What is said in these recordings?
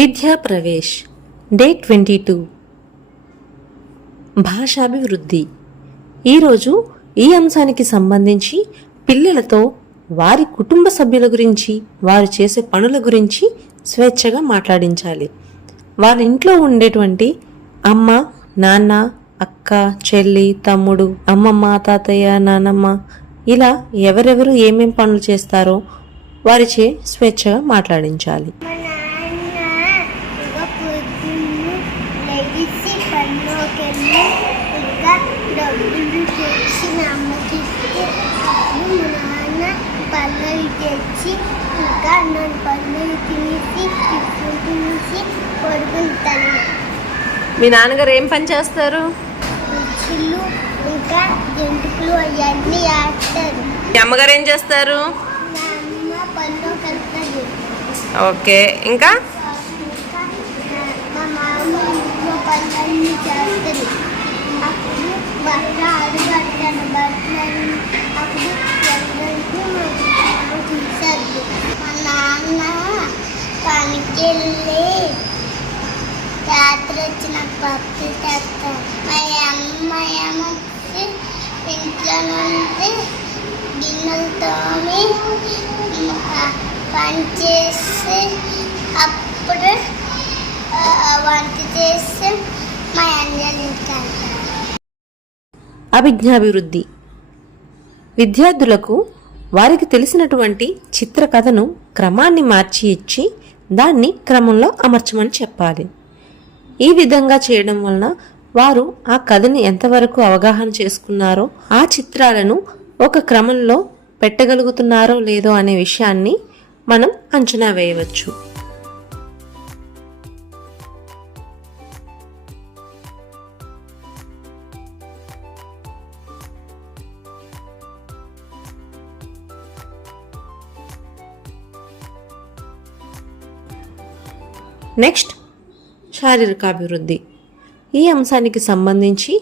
విద్యా ప్రవేశ్ డే 22 భాషాభివృద్ధి. ఈరోజు ఈ అంశానికి సంబంధించి పిల్లలతో వారి కుటుంబ సభ్యుల గురించి, వారు చేసే పనుల గురించి స్వేచ్ఛగా మాట్లాడించాలి. వాళ్ళ ఇంట్లో ఉండేటువంటి అమ్మ, నాన్న, అక్క, చెల్లి, తమ్ముడు, అమ్మమ్మ, తాతయ్య, నానమ్మ ఇలా ఎవరెవరు ఏమేం పనులు చేస్తారో వారిచే స్వేచ్ఛగా మాట్లాడించాలి. డబ్బులు తెచ్చిన అమ్మకిస్తే అప్పుడు మా నాన్న పళ్ళవి తెచ్చి ఇంకా నన్ను పళ్ళవి తినేసి ఇప్పుడు తినేసి పడుకుంటాను. మీ నాన్నగారు ఏం పని చేస్తారు? రుచులు ఇంకా జంతువులు అవన్నీ ఆడతారు. మీ అమ్మగారు ఏం చేస్తారు? నా అమ్మ పళ్ళు కలుపుతుంది. ఓకే, ఇంకా మా మామ ఇంట్లో పళ్ళన్నీ చేస్తారు. అప్పుడు బట్టలు ఆడబడతాను. బట్టలు అప్పుడు తీసారు. మా నాన్న పనికి వెళ్ళి రాత్రి వచ్చిన పప్పు చేస్తారు. మా అమ్మ ఇంట్లో నుండి గిన్నెలతోని పని చేసి అప్పుడు వంట చేసి మా అన్నయ్య ఇంటికి. అభిజ్ఞాభివృద్ధి. విద్యార్థులకు వారికి తెలిసినటువంటి చిత్రకథను క్రమాన్ని మార్చి ఇచ్చి దాన్ని క్రమంలో అమర్చమని చెప్పాలి. ఈ విధంగా చేయడం వలన వారు ఆ కథని ఎంతవరకు అవగాహన చేసుకున్నారో, ఆ చిత్రాలను ఒక క్రమంలో పెట్టగలుగుతున్నారో లేదో అనే విషయాన్ని మనం అంచనా వేయవచ్చు. నెక్స్ట్, శారీరకాభివృద్ధి. ఈ అంశానికి సంబంధించి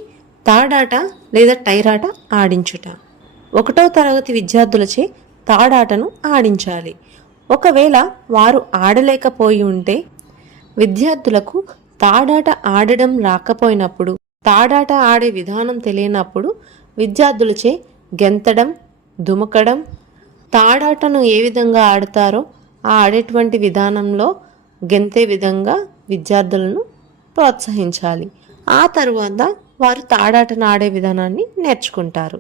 తాడాట లేదా టైరాట ఆడించుట. 1వ తరగతి విద్యార్థులచే తాడాటను ఆడించాలి. ఒకవేళ వారు ఆడలేకపోయి ఉంటే, విద్యార్థులకు తాడాట ఆడడం రాకపోయినప్పుడు, తాడాట ఆడే విధానం తెలియనప్పుడు విద్యార్థులచే గెంతడం, దుమకడం, తాడాటను ఏ విధంగా ఆడతారో ఆ ఆడేటువంటి విధానంలో గెంతే విధంగా విద్యార్థులను ప్రోత్సహించాలి. ఆ తరువాత వారు తాడాటను ఆడే విధానాన్ని నేర్చుకుంటారు.